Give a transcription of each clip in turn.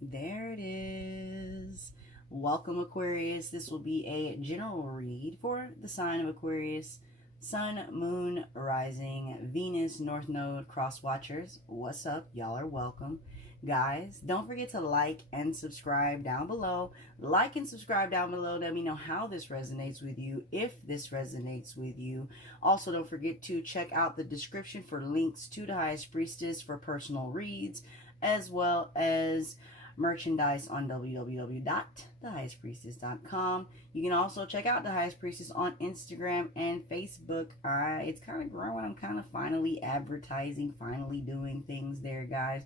There it is. Welcome, Aquarius. This will be a general read for the sign of Aquarius. Sun, Moon, Rising, Venus, North Node, Cross Watchers. What's up? Y'all are welcome. Guys, don't forget to like and subscribe down below. Like and subscribe down below. Let me know how this resonates with you, if this resonates with you. Also, don't forget to check out the description for links to the Highest Priestess for personal reads, as well as merchandise on www.thehighestpriestess.com. You can also check out The Highest Priestess on Instagram and Facebook. It's kind of growing. I'm kind of finally advertising, finally doing things there, guys.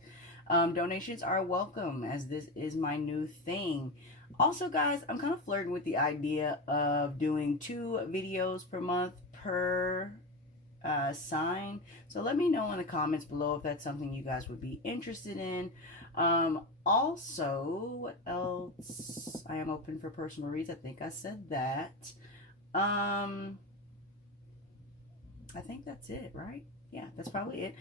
Donations are welcome, as this is my new thing. Also, guys, I'm kind of flirting with the idea of doing 2 videos per month per sign. So let me know in the comments below if that's something you guys would be interested in. Also, what else? I am open for personal reads. I think I said that. I think that's it, right? Yeah, that's probably it.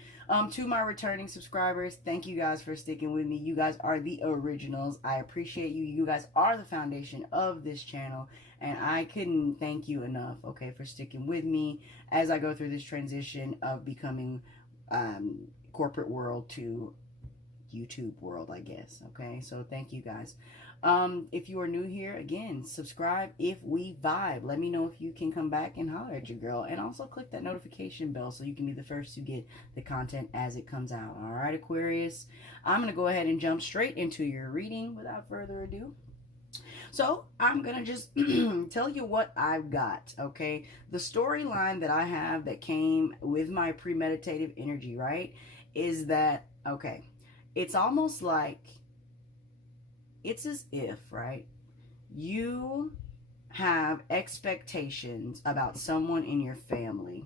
To my returning subscribers, thank you guys for sticking with me. You guys are the originals. I appreciate you. You guys are the foundation of this channel, and I couldn't thank you enough, okay, for sticking with me as I go through this transition of becoming corporate world to YouTube world, I guess. Okay, so thank you guys. If you are new here, again, subscribe if we vibe. Let me know if you can come back and holler at your girl, and also click that notification bell so you can be the first to get the content as it comes out. All right, Aquarius, I'm gonna go ahead and jump straight into your reading without further ado. So I'm gonna just tell you what I've got. Okay, the storyline that I have that came with my premeditative energy, right, is that, okay, it's almost like, it's as if, right, you have expectations about someone in your family.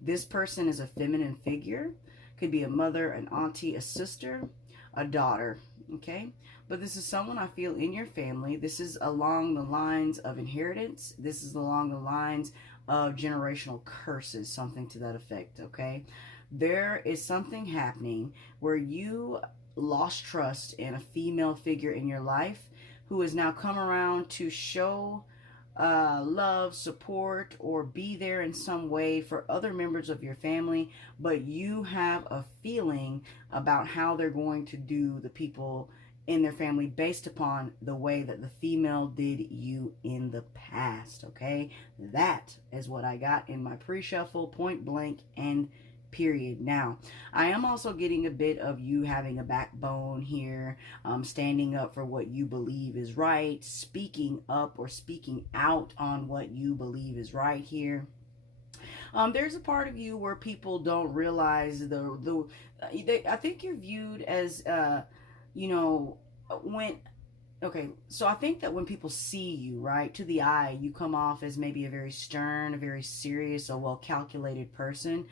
This person is a feminine figure, could be a mother, an auntie, a sister, a daughter, okay? But this is someone I feel in your family. This is along the lines of inheritance. This is along the lines of generational curses, something to that effect, okay? There is something happening where you lost trust in a female figure in your life who has now come around to show love, support, or be there in some way for other members of your family, but you have a feeling about how they're going to do the people in their family based upon the way that the female did you in the past, okay? That is what I got in my pre-shuffle, point blank, and period. Now, I am also getting a bit of you having a backbone here, standing up for what you believe is right, speaking up or speaking out on what you believe is right here. There's a part of you where people don't realize I think you're viewed as, you know, when, okay, so I think that when people see you, right, to the eye, you come off as maybe a very stern, a very serious, a well-calculated person.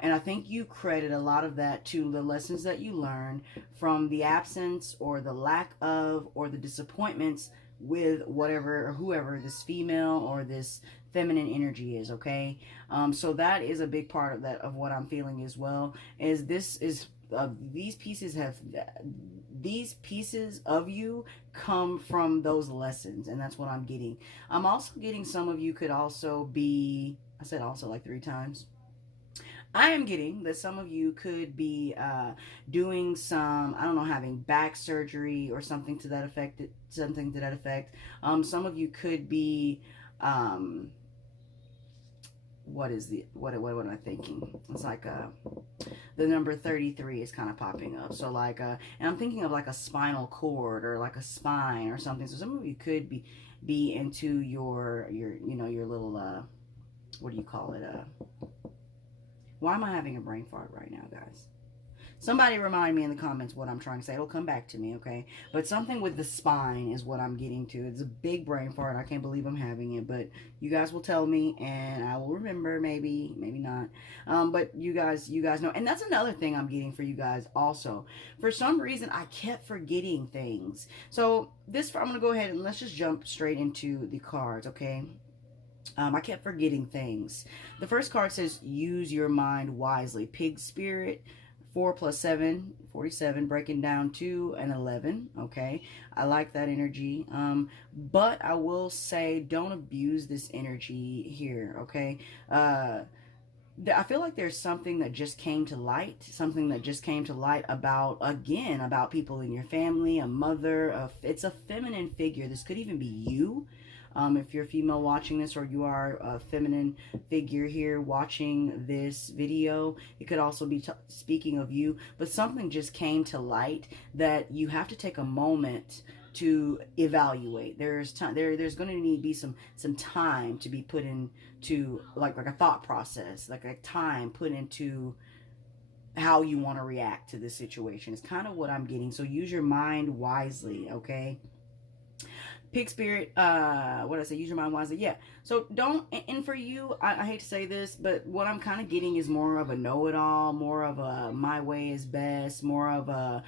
And I think you credit a lot of that to the lessons that you learn from the absence or the lack of or the disappointments with whatever or whoever this female or this feminine energy is, okay? So that is a big part of that, of what I'm feeling as well, is this is these pieces of you come from those lessons, and that's what I'm getting. I'm also getting some of you could also be, I said also like 3 times. I am getting that some of you could be doing some, I don't know, having back surgery or something to that effect. Some of you could be, what am I thinking? It's like the number 33 is kind of popping up. So like, and I'm thinking of like a spinal cord or like a spine or something. So some of you could be into your you know, your little what do you call it? Why am I having a brain fart right now, guys? Somebody remind me in the comments what I'm trying to say. It'll come back to me, okay? But something with the spine is what I'm getting to. It's a big brain fart. I can't believe I'm having it. But you guys will tell me, and I will remember. Maybe not. But you guys know. And that's another thing I'm getting for you guys also. For some reason, I kept forgetting things. So this, I'm going to go ahead and let's just jump straight into the cards, okay? I kept forgetting things. The first card says, use your mind wisely. Pig spirit, 4 plus 7, 47, breaking down to an 11. Okay, I like that energy. But I will say, don't abuse this energy here. Okay, I feel like there's something that just came to light, about, again, about people in your family, a mother, it's a feminine figure. This could even be you. If you're a female watching this, or you are a feminine figure here watching this video, it could also be speaking of you, but something just came to light that you have to take a moment to evaluate. There's time, there's going to need to be some time to be put into like a thought process, like a time put into how you want to react to this situation. It's kind of what I'm getting. So use your mind wisely, okay? Pig spirit, what did I say? Use your mind wisely. Yeah. So don't, and for you, I hate to say this, but what I'm kind of getting is more of a know-it-all, more of a my way is best, more of a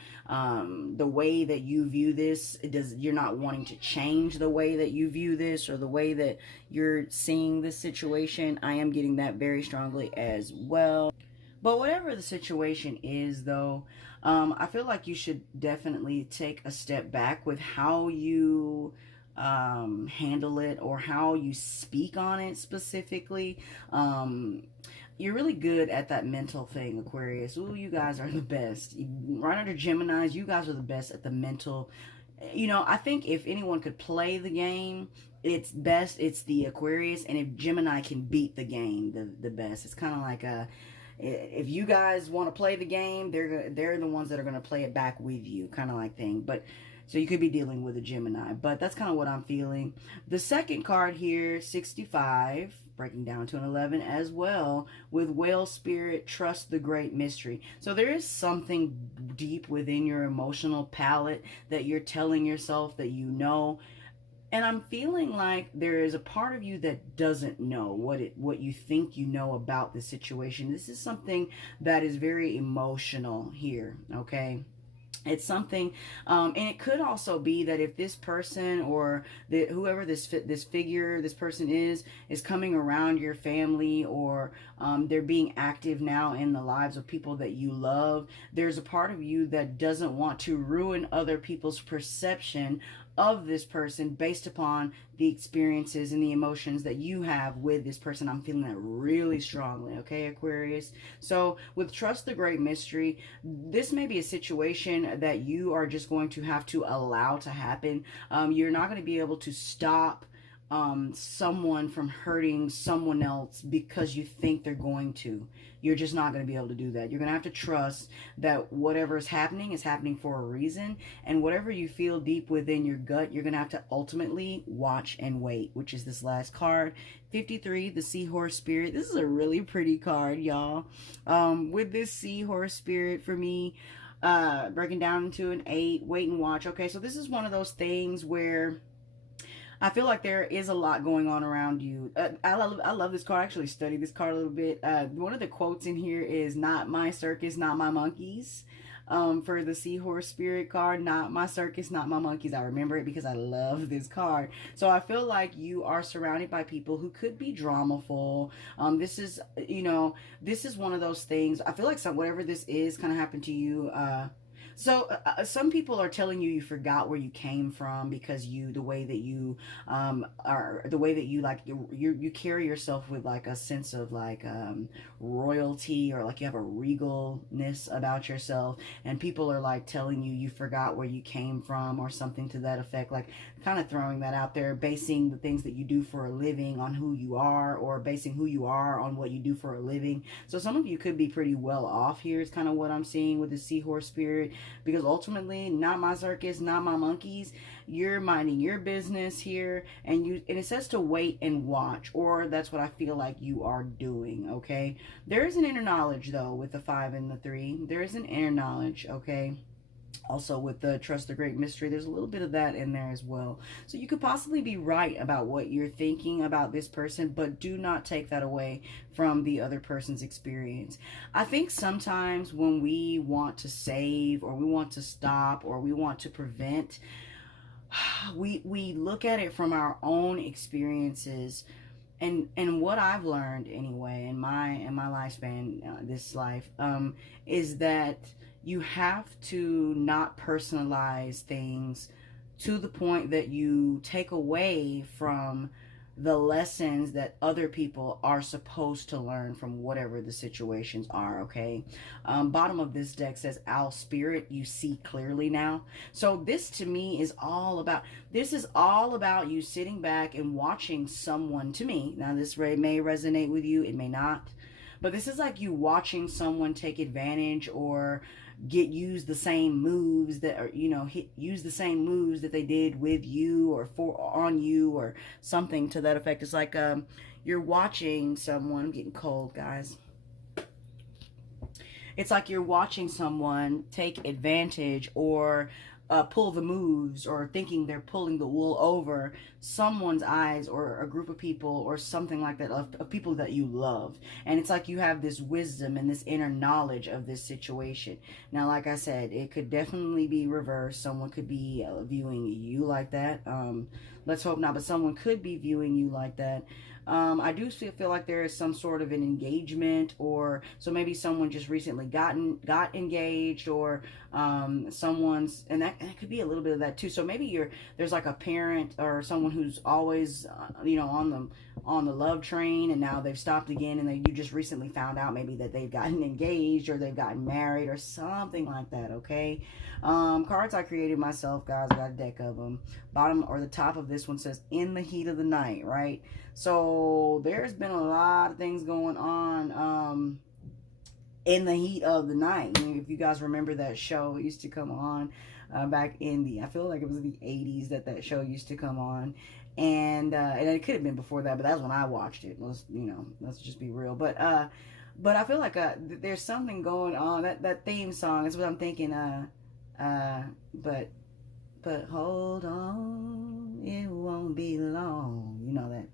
the way that you view this. You're not wanting to change the way that you view this or the way that you're seeing this situation. I am getting that very strongly as well. But whatever the situation is, though, I feel like you should definitely take a step back with how you handle it or how you speak on it specifically. You're really good at that mental thing, Aquarius. Ooh, you guys are the best. Right under Geminis, you guys are the best at the mental. You know, I think if anyone could play the game, it's the Aquarius. And if Gemini can beat the game, the best. It's kind of like if you guys want to play the game, they're the ones that are going to play it back with you, kind of like thing. But so you could be dealing with a Gemini, but that's kind of what I'm feeling. The second card here, 65, breaking down to an 11 as well, with Whale Spirit, Trust the Great Mystery. So there is something deep within your emotional palette that you're telling yourself that you know. And I'm feeling like there is a part of you that doesn't know what you think you know about the situation. This is something that is very emotional here, okay? It's something, and it could also be that if this person or whoever this person is coming around your family, or they're being active now in the lives of people that you love, there's a part of you that doesn't want to ruin other people's perception of this person based upon the experiences and the emotions that you have with this person. I'm feeling that really strongly, okay, Aquarius? So with Trust the Great Mystery, this may be a situation that you are just going to have to allow to happen. You're not going to be able to stop someone from hurting someone else because you think they're going to. You're just not going to be able to do that. You're going to have to trust that whatever is happening for a reason, and whatever you feel deep within your gut, you're going to have to ultimately watch and wait, which is this last card, 53, the Seahorse Spirit. This is a really pretty card, y'all. With this Seahorse Spirit, for me, breaking down into an 8, wait and watch. Okay, so this is one of those things where I feel like there is a lot going on around you. I love this card. I actually studied this card a little bit. One of the quotes in here is, not my circus, not my monkeys. For the Seahorse Spirit card, not my circus, not my monkeys. I remember it because I love this card. So I feel like you are surrounded by people who could be dramaful. This is, this is one of those things. I feel like whatever this is kind of happened to you. So some people are telling you forgot where you came from because the way that you you carry yourself with like a sense of like royalty, or like you have a regalness about yourself, and people are like telling you forgot where you came from or something to that effect, like kind of throwing that out there, basing the things that you do for a living on who you are, or basing who you are on what you do for a living. So some of you could be pretty well off here, is kind of what I'm seeing with the Seahorse Spirit. Because ultimately, not my circus, not my monkeys. You're minding your business here, and it says to wait and watch, or that's what I feel like you are doing, okay? There is an inner knowledge, though, with the 5 and the 3. There is an inner knowledge, okay? Also with the Trust the Great Mystery, there's a little bit of that in there as well. So you could possibly be right about what you're thinking about this person, but do not take that away from the other person's experience. I think sometimes when we want to save, or we want to stop, or we want to prevent, we look at it from our own experiences, and what I've learned anyway in my lifespan, this life, is that you have to not personalize things to the point that you take away from the lessons that other people are supposed to learn from whatever the situations are. Okay. Bottom of this deck says, owl spirit, you see clearly now. So this to me is all about, this is all about you sitting back and watching someone, to me, now this may resonate with you, it may not, but this is like you watching someone take advantage or use the same moves that are, use the same moves that they did with you or on you or something to that effect. It's like you're watching someone, I'm getting cold, guys. It's like you're watching someone take advantage or pull the moves, or thinking they're pulling the wool over someone's eyes or a group of people or something like that, of people that you love. And it's like you have this wisdom and this inner knowledge of this situation. Now, like I said, it could definitely be reversed. Someone could be viewing you like that. Let's hope not, but someone could be viewing you like that. I do feel like there is some sort of an engagement, or so maybe someone just recently got engaged, or someone's, and that could be a little bit of that too. So maybe there's like a parent or someone who's always on the love train, and now they've stopped again, and you just recently found out maybe that they've gotten engaged or they've gotten married or something like that. Okay. Cards I created myself, guys. I got a deck of them. Bottom or the top of this one says, in the heat of the night, right? So there's been a lot of things going on in the heat of the night. If you guys remember that show, it used to come on back in I feel like it was the 80s that show used to come on. And it could have been before that, but that's when I watched it. Let's just be real. But I feel like there's something going on. That theme song is what I'm thinking. But hold on, it won't be long. You know that.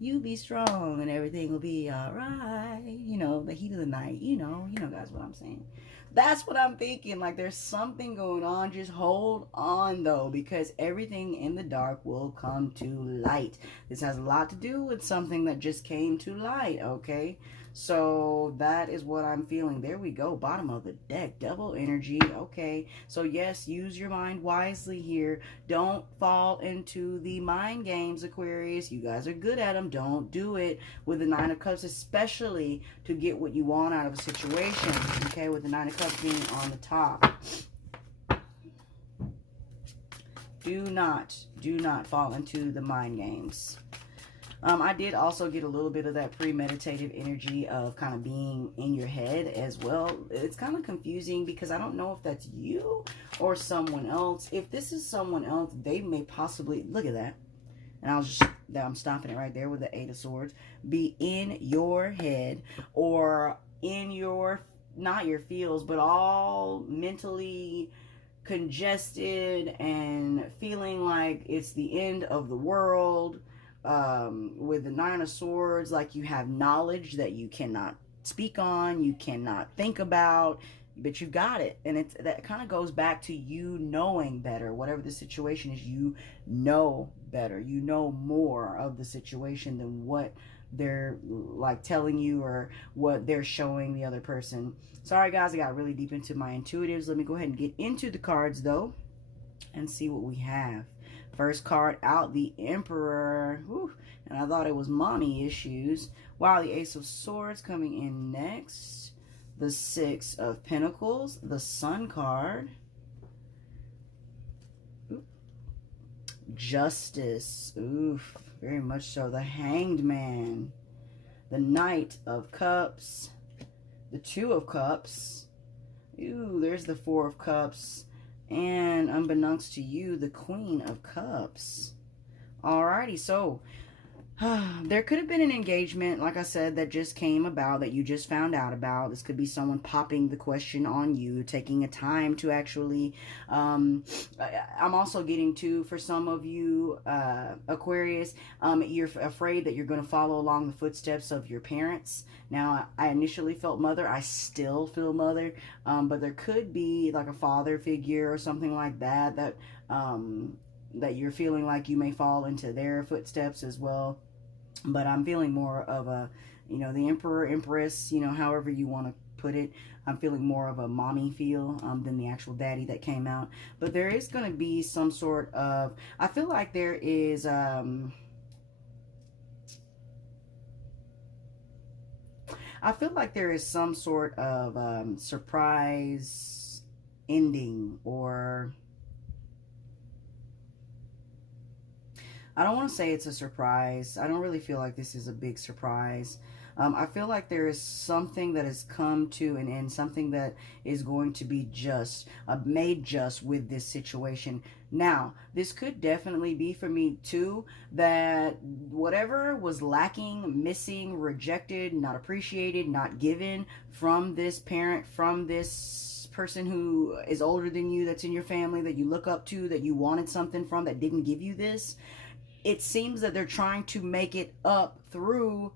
You be strong and everything will be all right. The heat of the night. You know, guys, what I'm saying. That's what I'm thinking. Like, there's something going on. Just hold on, though, because everything in the dark will come to light. This has a lot to do with something that just came to light, okay? So that is what I'm feeling. There we go. Bottom of the deck. Double energy. Okay. So yes, use your mind wisely here. Don't fall into the mind games, Aquarius. You guys are good at them. Don't do it with the Nine of Cups, especially to get what you want out of a situation. Okay, with the Nine of Cups being on the top. Do not fall into the mind games. I did also get a little bit of that premeditative energy of kind of being in your head as well. It's kind of confusing because I don't know if that's you or someone else. If this is someone else, they may possibly, look at that. And I'm stopping it right there with the Eight of Swords. Be in your head, or in your, not your feels, but all mentally congested and feeling like it's the end of the world. With the Nine of Swords, like you have knowledge that you cannot speak on, you cannot think about, but you got it. And that kind of goes back to you knowing better. Whatever the situation is, you know better. You know more of the situation than what they're like telling you or what they're showing the other person. Sorry guys, I got really deep into my intuitives. Let me go ahead and get into the cards though and see what we have. First card out, the Emperor. Whew. And I thought it was mommy issues. Wow, the Ace of Swords coming in next. The Six of Pentacles. The Sun card. Ooh. Justice. Oof, very much so. The Hanged Man. The Knight of Cups. The Two of Cups. Ooh, there's the Four of Cups. And unbeknownst to you, the Queen of Cups. Alrighty, so there could have been an engagement, like I said, that just came about, that you just found out about. This could be someone popping the question on you, taking a time to actually, I'm also getting to, for some of you, Aquarius, you're afraid that you're going to follow along the footsteps of your parents. Now, I initially felt mother. I still feel mother, but there could be like a father figure or something like that, that you're feeling like you may fall into their footsteps as well. but I'm feeling more of a, you know, the Emperor, Empress, you know, however you want to put it. I'm feeling more of a mommy feel than the actual daddy that came out. But there is going to be some sort of, I feel like there is, I feel like there is some sort of surprise ending, or I don't want to say it's a surprise. I don't really feel like this is a big surprise. I feel like there is something that has come to an end, something that is going to be just, made just with this situation. Now, this could definitely be for me too, that whatever was lacking, missing, rejected, not appreciated, not given from this parent, from this person who is older than you, that's in your family, that you look up to, that you wanted something from, that didn't give you this, it seems that they're trying to make it up through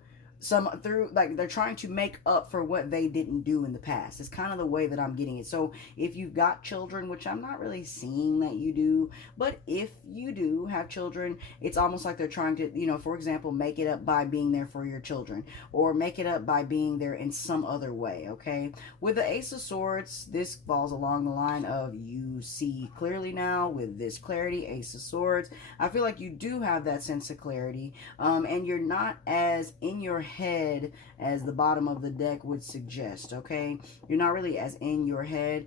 like they're trying to make up for what they didn't do in the past. It's kind of the way that I'm getting it. So if you've got children, which I'm not really seeing that you do, but if you do have children, it's almost like they're trying to, you know, for example, make it up by being there for your children, or make it up by being there in some other way. Okay, with the Ace of Swords, this falls along the line of you see clearly now with this clarity. Ace of Swords, I feel like you do have that sense of clarity, and you're not as in your head as the bottom of the deck would suggest. Okay, you're not really as in your head.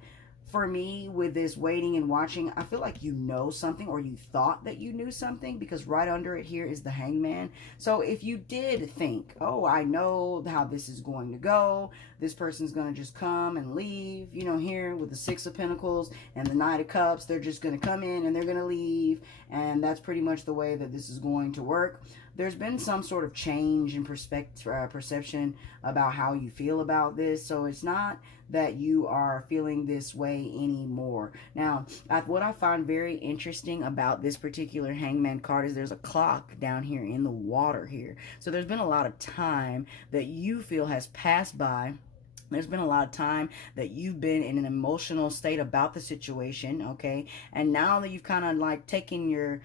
For me, with this waiting and watching, I feel like you know something, or you thought that you knew something, because right under it here is the Hangman. So if you did think, oh, I know how this is going to go, this person's going to just come and leave, you know, here with the Six of Pentacles and the Knight of Cups, they're just going to come in and they're going to leave, and that's pretty much the way that this is going to work. There's been some sort of change in perception about how you feel about this, so it's not that you are feeling this way anymore. Now, what I find very interesting about this particular Hangman card is there's a clock down here in the water here. So there's been a lot of time that you feel has passed by. There's been a lot of time that you've been in an emotional state about the situation, okay? And now that you've kind of like taken your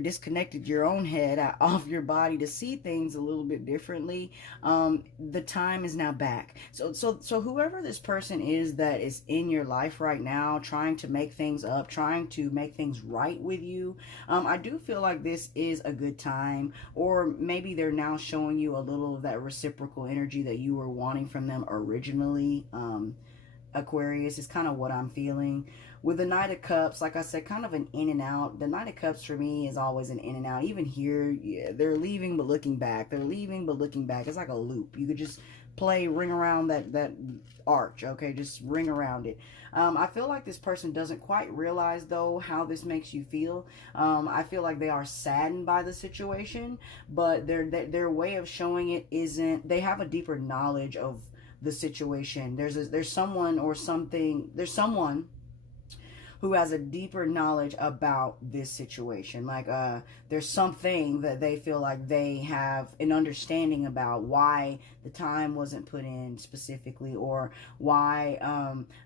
disconnected your own head off your body to see things a little bit differently, the time is now back. So whoever this person is that is in your life right now, trying to make things up, trying to make things right with you, I do feel like this is a good time, or maybe they're now showing you a little of that reciprocal energy that you were wanting from them originally. Aquarius is kind of what I'm feeling. With the Knight of Cups, like I said, kind of an in and out. The Knight of Cups for me is always an in and out. Even here, yeah, they're leaving but looking back. They're leaving but looking back. It's like a loop. You could just ring around that arch, okay? Just ring around it. I feel like this person doesn't quite realize, though, how this makes you feel. I feel like they are saddened by the situation, but their way of showing it isn't. They have a deeper knowledge of the situation. There's someone or something. There's someone who has a deeper knowledge about this situation. Like there's something that they feel like they have an understanding about why the time wasn't put in specifically, or why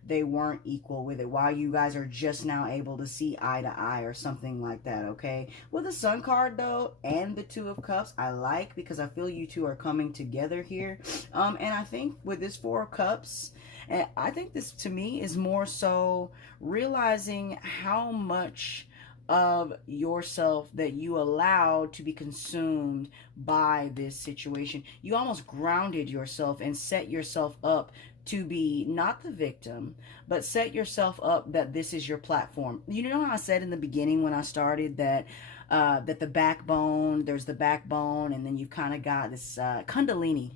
they weren't equal with it, why you guys are just now able to see eye to eye, or something like that, okay? With the Sun card, though, and the Two of Cups, I like, because I feel you two are coming together here. And I think with this Four of Cups, and I think this, to me, is more so realizing how much of yourself that you allowed to be consumed by this situation. You almost grounded yourself and set yourself up to be not the victim, but set yourself up that this is your platform. You know how I said in the beginning when I started that that the backbone, there's the backbone, and then you kind of got this Kundalini.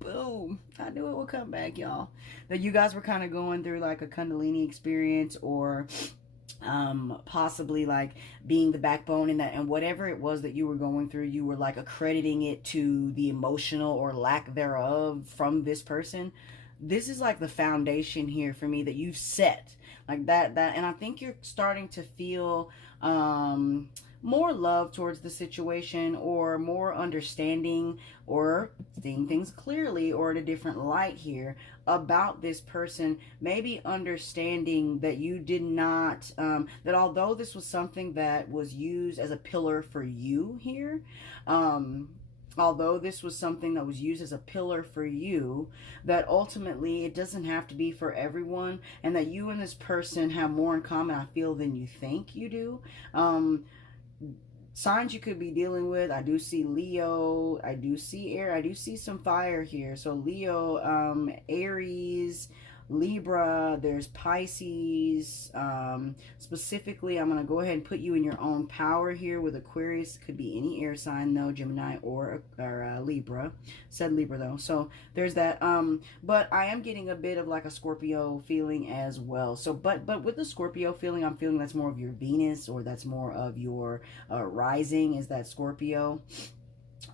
Boom. I knew it would come back, y'all. That you guys were kind of going through like a Kundalini experience, or possibly like being the backbone in that, and whatever it was that you were going through, you were like accrediting it to the emotional or lack thereof from this person. This is like the foundation here for me that you've set like that, and I think you're starting to feel more love towards the situation, or more understanding, or seeing things clearly or in a different light here about this person. Maybe understanding that you did not, that although this was something that was used as a pillar for you here, although this was something that was used as a pillar for you, that ultimately it doesn't have to be for everyone, and that you and this person have more in common, I feel, than you think you do. Signs you could be dealing with, I do see Leo, I do see air, I do see some fire here. So Leo, Aries, Libra, there's Pisces. Specifically, I'm going to go ahead and put you in your own power here with Aquarius. Could be any air sign though, Gemini or Libra. Said Libra though. So there's that. But I am getting a bit of like a Scorpio feeling as well. So, but with the Scorpio feeling, I'm feeling that's more of your Venus, or that's more of your rising is that Scorpio.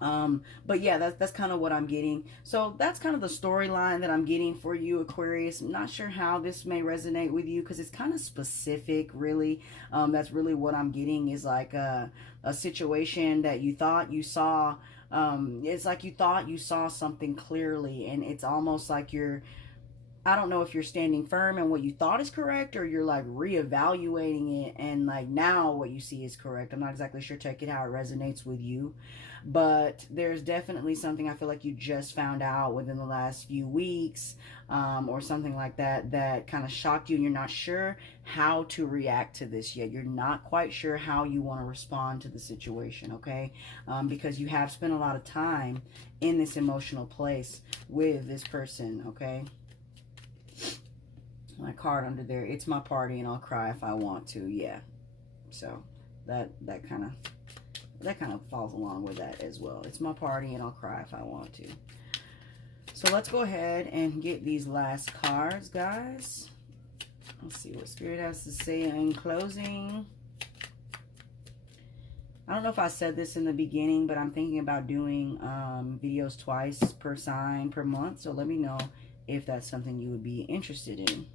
But yeah, that's kind of what I'm getting. So that's kind of the storyline that I'm getting for you, Aquarius. I'm not sure how this may resonate with you, because it's kind of specific, really. That's really what I'm getting, is like a situation that you thought you saw. It's like you thought you saw something clearly, and it's almost like I don't know if you're standing firm in what you thought is correct, or you're like reevaluating it, and like now what you see is correct. I'm not exactly sure. Take it how it resonates with you. But there's definitely something I feel like you just found out within the last few weeks, or something like that, that kind of shocked you, and you're not sure how to react to this yet. You're not quite sure how you want to respond to the situation, okay? Because you have spent a lot of time in this emotional place with this person, okay? My card under there, it's my party and I'll cry if I want to. Yeah, so that kind of falls along with that as well. It's my party and I'll cry if I want to. So let's go ahead and get these last cards, guys. Let's see what Spirit has to say in closing. I don't know if I said this in the beginning, but I'm thinking about doing videos twice per sign per month. So let me know if that's something you would be interested in.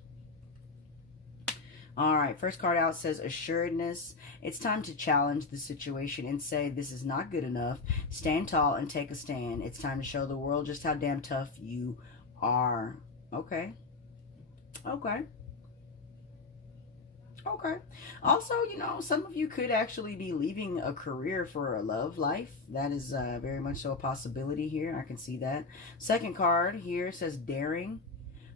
All right, first card out says assuredness. It's time to challenge the situation and say, this is not good enough. Stand tall and take a stand. It's time to show the world just how damn tough you are. Okay. Okay. Okay. Also, you know, some of you could actually be leaving a career for a love life. That is very much so a possibility here. I can see that. Second card here says daring.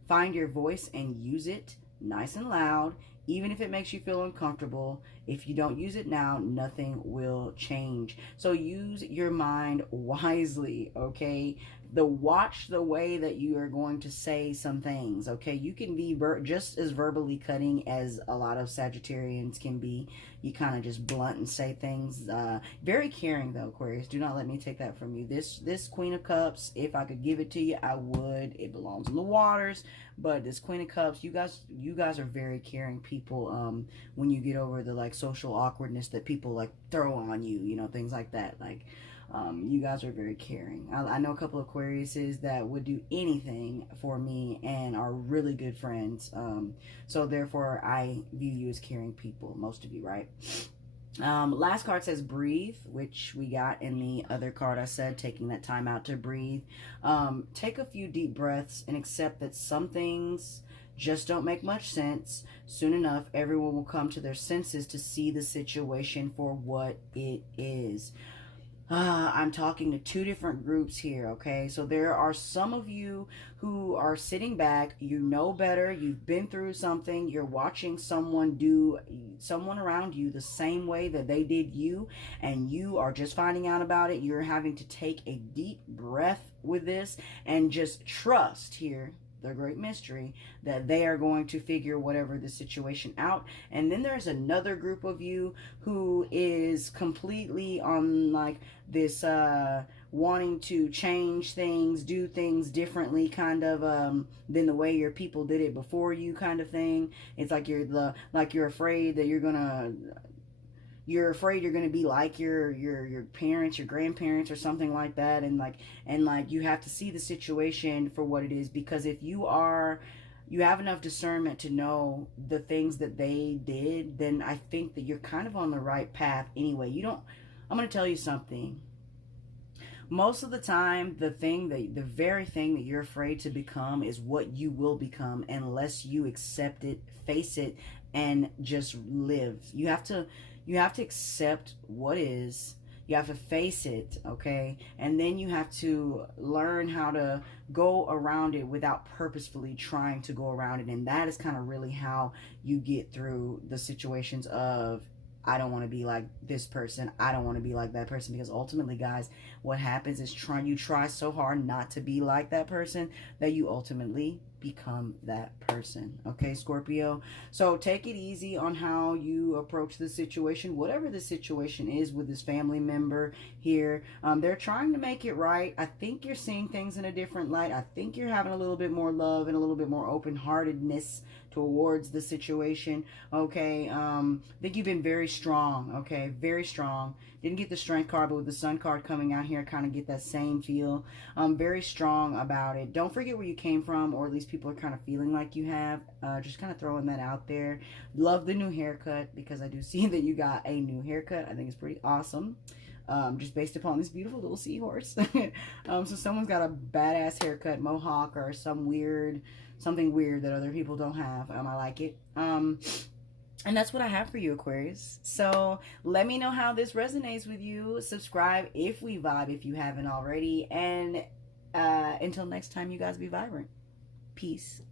Find your voice and use it nice and loud, even if it makes you feel uncomfortable. If you don't use it now, nothing will change. So use your mind wisely, okay? Watch the way that you are going to say some things, okay? You can be just as verbally cutting as a lot of Sagittarians can be. You kind of just blunt and say things. Very caring though, Aquarius. Do not let me take that from you. This Queen of Cups, if I could give it to you, I would. It belongs in the waters. But this Queen of Cups, you guys are very caring people. When you get over the like social awkwardness that people like throw on you, you know, things like that. Like, you guys are very caring. I know a couple of Aquariuses that would do anything for me and are really good friends. So therefore, I view you as caring people, most of you, right? Last card says breathe, which we got in the other card I said, taking that time out to breathe. Take a few deep breaths and accept that some things just don't make much sense. Soon enough, everyone will come to their senses to see the situation for what it is. I'm talking to two different groups here, okay? So there are some of you who are sitting back, you know better, you've been through something, you're watching someone around you the same way that they did you, and you are just finding out about it. You're having to take a deep breath with this and just trust here, the great mystery, that they are going to figure whatever the situation out. And then there's another group of you who is completely on like this wanting to change things, do things differently, kind of than the way your people did it before you, kind of thing. It's like you're afraid that you're afraid you're gonna be like your parents, your grandparents, or something like that, and like you have to see the situation for what it is, because if you have enough discernment to know the things that they did, then I think that you're kind of on the right path anyway. I'm gonna tell you something. Most of the time, the very thing that you're afraid to become is what you will become unless you accept it, face it, and just live. You have to accept what is. You have to face it, okay? And then you have to learn how to go around it without purposefully trying to go around it. And that is kind of really how you get through the situations of, I don't want to be like this person, I don't want to be like that person. Because ultimately, guys, what happens is you try so hard not to be like that person that you ultimately become that person. Okay, Scorpio? So take it easy on how you approach the situation, whatever the situation is with this family member here. They're trying to make it right. I think you're seeing things in a different light. I think you're having a little bit more love and a little bit more open-heartedness towards the situation. Okay, I think you've been very strong. Okay, very strong. Didn't get the strength card, but with the sun card coming out here, I kind of get that same feel. Very strong about it. Don't forget where you came from, or at least people are kind of feeling like you have. Just kind of throwing that out there. Love the new haircut, because I do see that you got a new haircut. I think it's pretty awesome. Just based upon this beautiful little seahorse. So someone's got a badass haircut, mohawk, or something weird that other people don't have. I like it. And that's what I have for you, Aquarius. So let me know how this resonates with you. Subscribe if we vibe, if you haven't already. And until next time, you guys be vibrant. Peace.